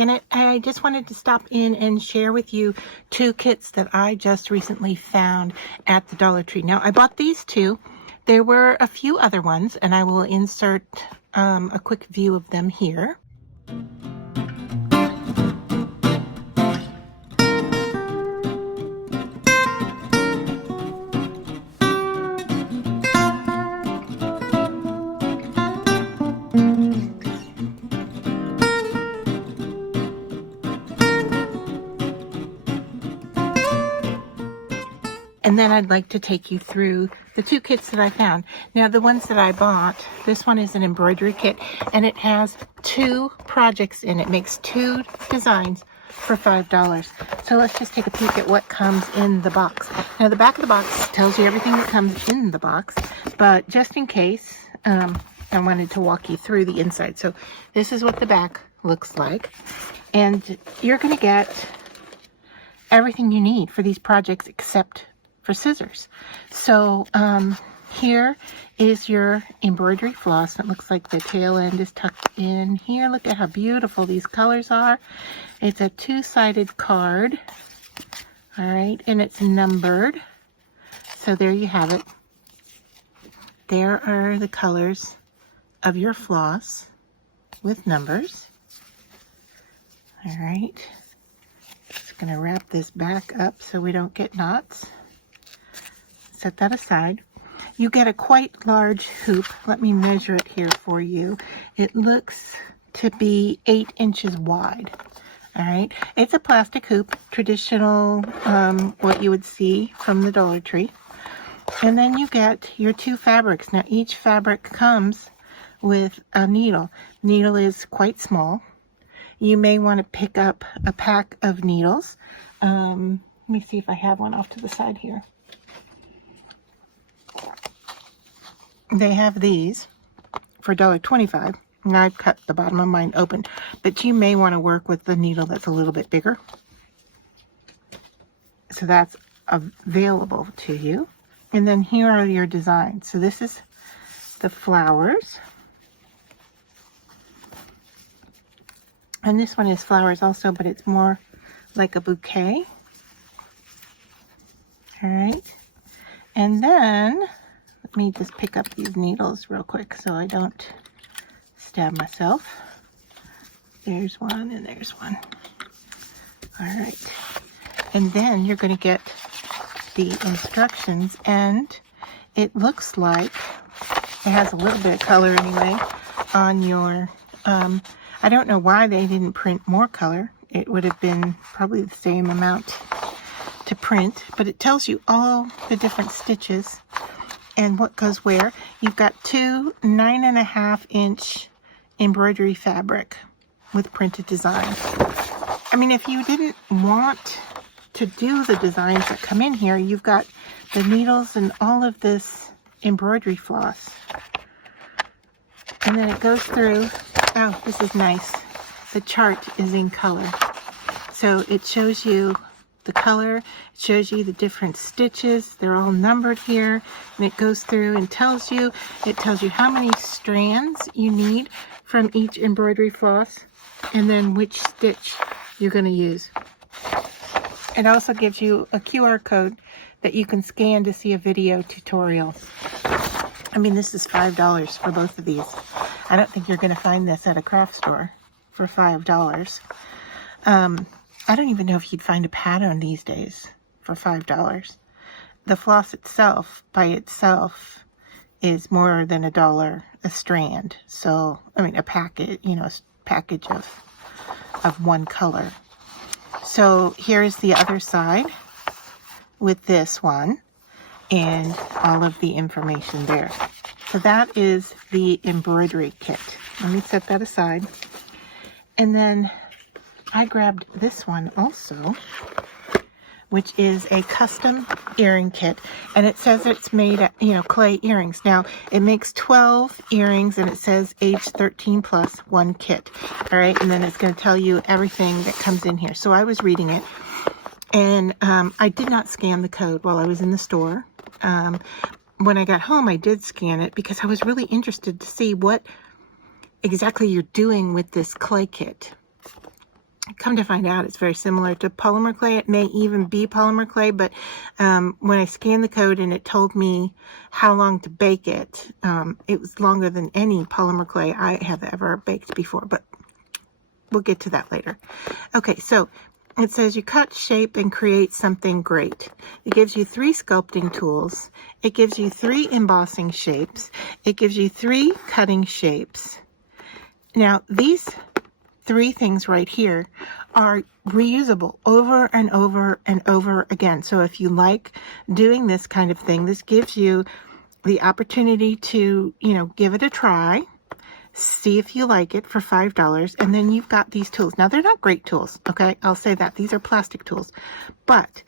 Janet. I just wanted to stop in and share with you 2 kits that I just recently found at the Dollar Tree. Now, I bought these 2. There were a few other ones, and I will insert a quick view of them here. And then I'd like to take you through the 2 kits that I found. Now, the ones that I bought, this one is an embroidery kit, and it has 2 projects in it. It makes 2 designs for $5. So let's just take a peek at what comes in the box. Now, the back of the box tells you everything that comes in the box, but just in case, I wanted to walk you through the inside. So this is what the back looks like, and you're going to get everything you need for these projects except for scissors. So here is your embroidery floss. It looks like the tail end is tucked in here. Look at how beautiful these colors are. It's a 2-sided card. All right, and it's numbered. So there you have it. There are the colors of your floss with numbers. All right, just gonna wrap this back up so we don't get knots. Set that aside. You get a quite large hoop. Let me measure it here for you. It looks to be 8 inches wide. All right, it's a plastic hoop, traditional, what you would see from the Dollar Tree. And then you get your 2 fabrics. Now, each fabric comes with a needle. Needle is quite small. You may want to pick up a pack of needles. Let me see if I have one off to the side here. They have these for $1.25. Now I've cut the bottom of mine open, but you may want to work with the needle that's a little bit bigger. So that's available to you. And then here are your designs. So this is the flowers. And this one is flowers also, but it's more like a bouquet. All right. And then let me just pick up these needles real quick so I don't stab myself. There's one and there's one. All right. And then you're going to get the instructions, and it looks like it has a little bit of color anyway on your, I don't know why they didn't print more color. It would have been probably the same amount to print, but it tells you all the different stitches and what goes where. You've got 2 9.5-inch embroidery fabric with printed designs. I mean, if you didn't want to do the designs that come in here, you've got the needles and all of this embroidery floss. And then it goes through. Oh, this is nice. The chart is in color. So it shows you the color, it shows you the different stitches. They're all numbered here, and it goes through and tells you how many strands you need from each embroidery floss, and then which stitch you're going to use. It also gives you a QR code that you can scan to see a video tutorial. I mean, this is $5 for both of these. I don't think you're going to find this at a craft store for $5. I don't even know if you'd find a pattern these days for $5. The floss itself, by itself, is more than $1 a strand. So, I mean, a packet, you know, a package of one color. So here's the other side with this one and all of the information there. So that is the embroidery kit. Let me set that aside. And then I grabbed this one also, which is a custom earring kit, and it says it's made, clay earrings. Now, it makes 12 earrings, and it says age 13 plus, 1 kit. All right, and then it's going to tell you everything that comes in here. So I was reading it, and I did not scan the code while I was in the store. When I got home, I did scan it because I was really interested to see what exactly you're doing with this clay kit. come to find out, it's very similar to polymer clay. It may even be polymer clay, but when I scanned the code and it told me how long to bake it, it was longer than any polymer clay I have ever baked before, but we'll get to that later. Okay, so it says you cut, shape, and create something great. It gives you 3 sculpting tools. It gives you 3 embossing shapes. It gives you 3 cutting shapes. Now, these 3 things right here are reusable over and over and over again. So if you like doing this kind of thing, this gives you the opportunity to, you know, give it a try, see if you like it for $5, and then you've got these tools. Now, they're not great tools, okay? I'll say that. These are plastic tools, but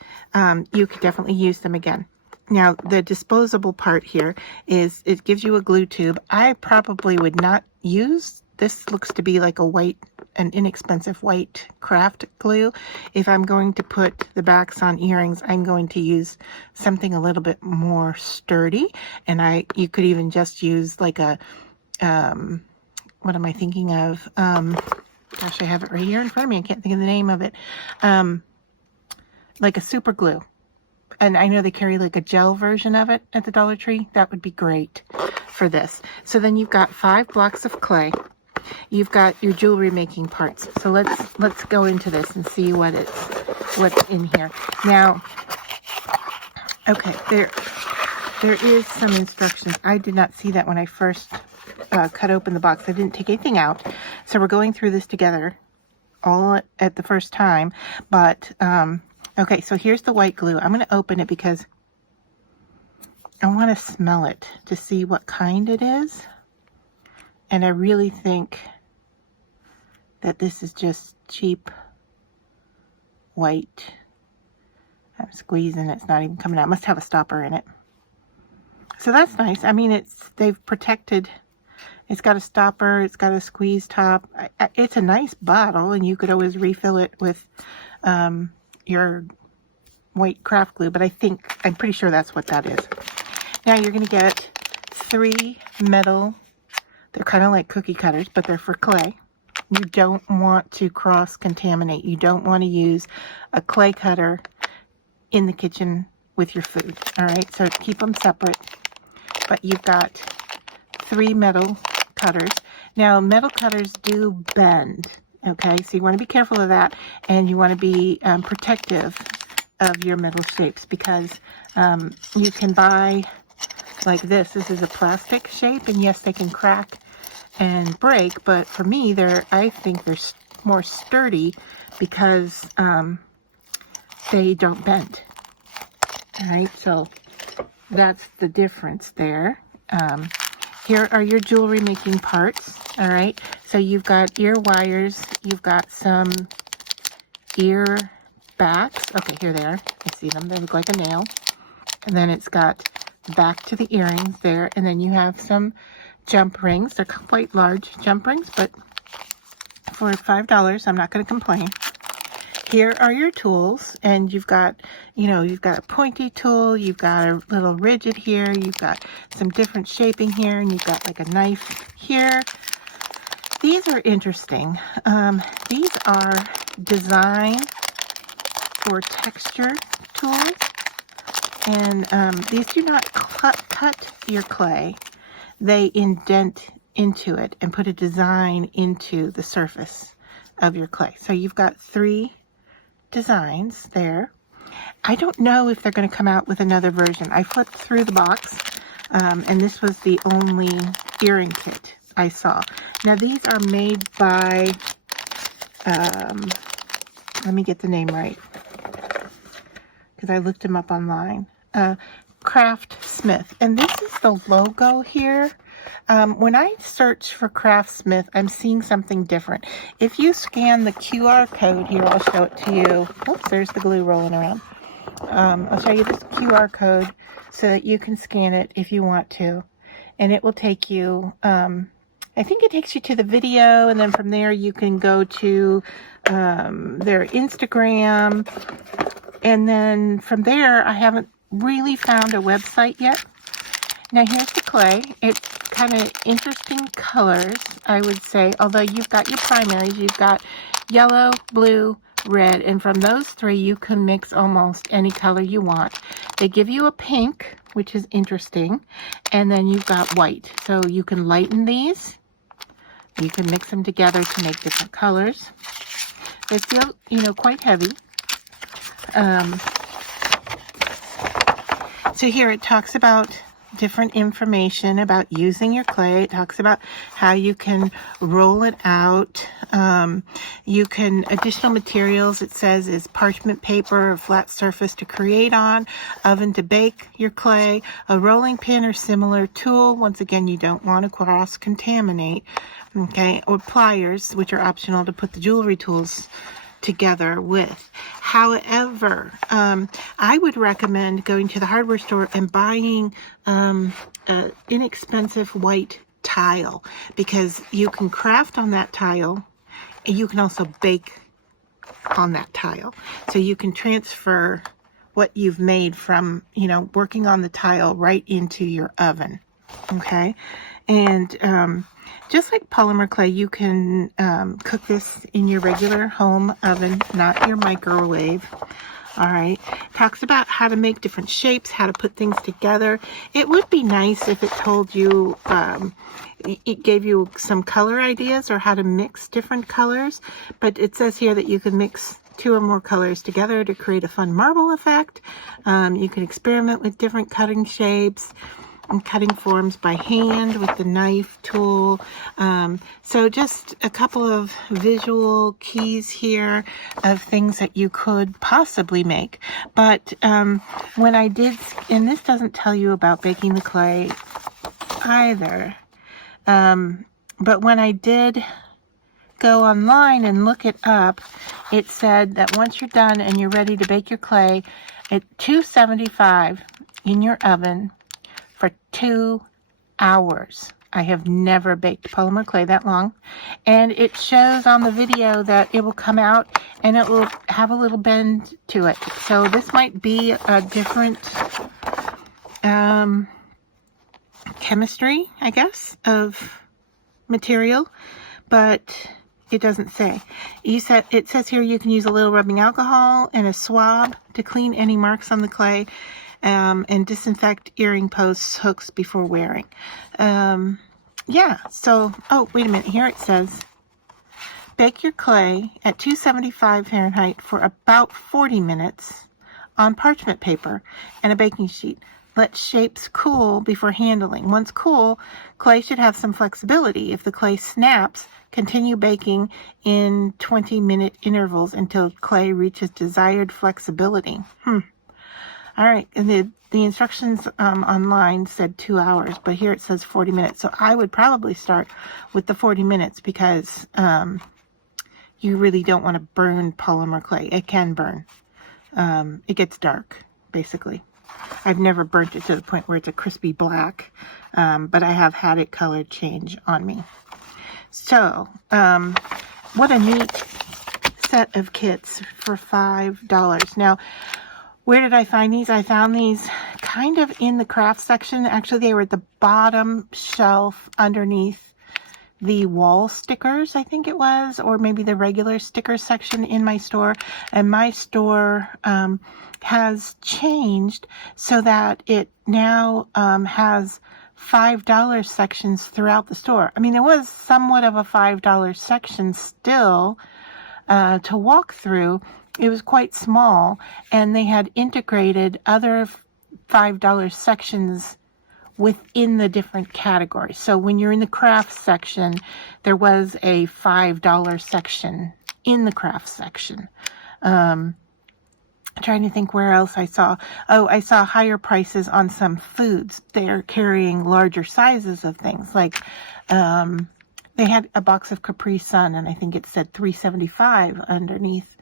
you could definitely use them again. Now, the disposable part here is it gives you a glue tube. I probably would not use, this looks to be like an inexpensive white craft glue. If I'm going to put the backs on earrings, I'm going to use something a little bit more sturdy. And you could even just use like a, what am I thinking of? Gosh, I have it right here in front of me. I can't think of the name of it. Like a super glue. And I know they carry like a gel version of it at the Dollar Tree. That would be great for this. So then you've got 5 blocks of clay. You've got your jewelry making parts. So let's go into this and see what's in here. Now, okay, there is some instructions. I did not see that when I first cut open the box. I didn't take anything out. So we're going through this together all at the first time. But, okay, so here's the white glue. I'm going to open it because I want to smell it to see what kind it is. And I really think that this is just cheap white. I'm squeezing it. It's not even coming out. It must have a stopper in it. So that's nice. I mean, they've protected. It's got a stopper. It's got a squeeze top. It's a nice bottle, and you could always refill it with your white craft glue. But I'm pretty sure that's what that is. Now you're going to get 3 metal. They're kind of like cookie cutters, but they're for clay. You don't want to cross-contaminate. You don't want to use a clay cutter in the kitchen with your food. All right, so keep them separate. But you've got 3 metal cutters. Now, metal cutters do bend, okay? So you want to be careful of that, and you want to be protective of your metal shapes because you can buy like this. This is a plastic shape, and yes, they can crack and break, but for me, I think they're more sturdy because they don't bend. All right, so that's the difference there. Here are your jewelry making parts. All right, so you've got ear wires, you've got some ear backs. Okay, here they are. I see them. They look like a nail. And then it's got back to the earrings there, and then you have some jump rings. They're quite large jump rings, but for $5, I'm not going to complain. Here are your tools, and you've got a pointy tool, you've got a little rigid here, you've got some different shaping here, and you've got like a knife here. These are interesting. These are designed for texture tools, and these do not cut your clay. They indent into it and put a design into the surface of your clay. So you've got 3 designs there. I don't know if they're going to come out with another version. I flipped through the box, and this was the only earring kit I saw. Now these are made by, let me get the name right, because I looked them up online. Craftsmith, and this is the logo here. When I search for Craftsmith, I'm seeing something different. If you scan the QR code here, I'll show it to you. Oops, there's the glue rolling around. I'll show you this QR code so that you can scan it if you want to, and it will take you, I think it takes you to the video, and then from there you can go to their Instagram, and then from there I haven't really found a website yet. Now here's the clay. It's kind of interesting colors, I would say, although you've got your primaries, you've got yellow, blue, red, and from those three you can mix almost any color you want. They give you a pink, which is interesting, and then you've got white. So you can lighten these. You can mix them together to make different colors. They feel, quite heavy. So here it talks about different information about using your clay. It talks about how you can roll it out. Additional materials, it says, is parchment paper, a flat surface to create on, oven to bake your clay, a rolling pin or similar tool. Once again, you don't want to cross-contaminate, okay, or pliers, which are optional to put the jewelry tools together with. However, I would recommend going to the hardware store and buying an inexpensive white tile, because you can craft on that tile and you can also bake on that tile. So you can transfer what you've made from, working on the tile right into your oven. Okay. And just like polymer clay, you can cook this in your regular home oven, not your microwave. All right. Talks about how to make different shapes, how to put things together. It would be nice if it told you, it gave you some color ideas or how to mix different colors. But it says here that you can mix 2 or more colors together to create a fun marble effect. You can experiment with different cutting shapes and cutting forms by hand with the knife tool. So just a couple of visual keys here of things that you could possibly make. But when I did, and this doesn't tell you about baking the clay either, but when I did go online and look it up, it said that once you're done and you're ready to bake your clay at 275 in your oven for 2 hours. I have never baked polymer clay that long. And it shows on the video that it will come out and it will have a little bend to it. So this might be a different chemistry, I guess, of material, but it doesn't say. It says here you can use a little rubbing alcohol and a swab to clean any marks on the clay. And disinfect earring posts, hooks before wearing. Yeah, so, oh, wait a minute. Here it says, bake your clay at 275 Fahrenheit for about 40 minutes on parchment paper and a baking sheet. Let shapes cool before handling. Once cool, clay should have some flexibility. If the clay snaps, continue baking in 20-minute intervals until clay reaches desired flexibility. All right, and the instructions online said 2 hours, but here it says 40 minutes. So I would probably start with the 40 minutes because you really don't want to burn polymer clay. It can burn. It gets dark, basically. I've never burnt it to the point where it's a crispy black, but I have had it color change on me. So, what a neat set of kits for $5. Now, where did I find these? I found these kind of in the craft section. Actually, they were at the bottom shelf underneath the wall stickers, I think it was, or maybe the regular sticker section in my store. And my store has changed so that it now has $5 sections throughout the store. I mean, there was somewhat of a $5 section still to walk through. It was quite small, and they had integrated other $5 sections within the different categories. So when you're in the craft section, there was a $5 section in the craft section. I'm trying to think where else I saw. Oh, I saw higher prices on some foods. They're carrying larger sizes of things. Like they had a box of Capri Sun, and I think it said $3.75 underneath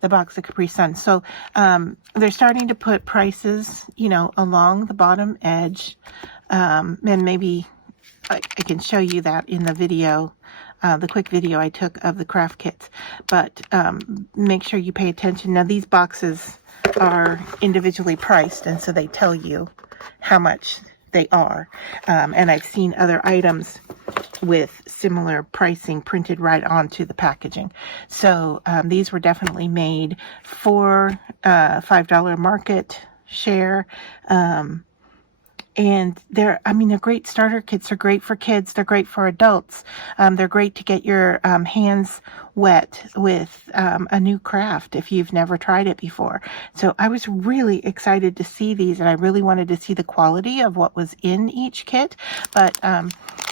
the box of Capri Sun. So they're starting to put prices, along the bottom edge. And maybe I can show you that in the video, the quick video I took of the craft kits. But make sure you pay attention. Now, these boxes are individually priced, and so they tell you how much they are. And I've seen other items with similar pricing printed right onto the packaging. So these were definitely made for $5 market share. And they're great starter kits. They're great for kids. They're great for adults. They're great to get your hands wet with a new craft if you've never tried it before. So I was really excited to see these, and I really wanted to see the quality of what was in each kit. But,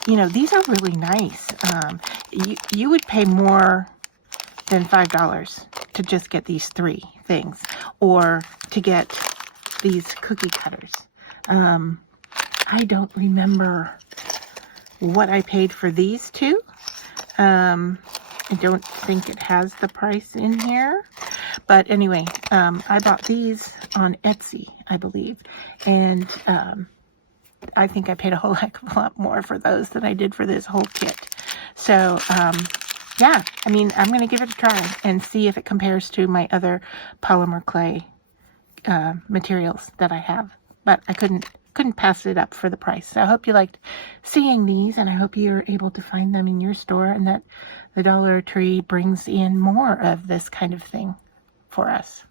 these are really nice. You would pay more than $5 to just get these 3 things, or to get these cookie cutters. I don't remember what I paid for these 2. I don't think it has the price in here. But anyway, I bought these on Etsy, I believe. And I think I paid a whole heck of a lot more for those than I did for this whole kit. So, yeah, I'm going to give it a try and see if it compares to my other polymer clay materials that I have. But I couldn't pass it up for the price. So I hope you liked seeing these, and I hope you're able to find them in your store, and that the Dollar Tree brings in more of this kind of thing for us.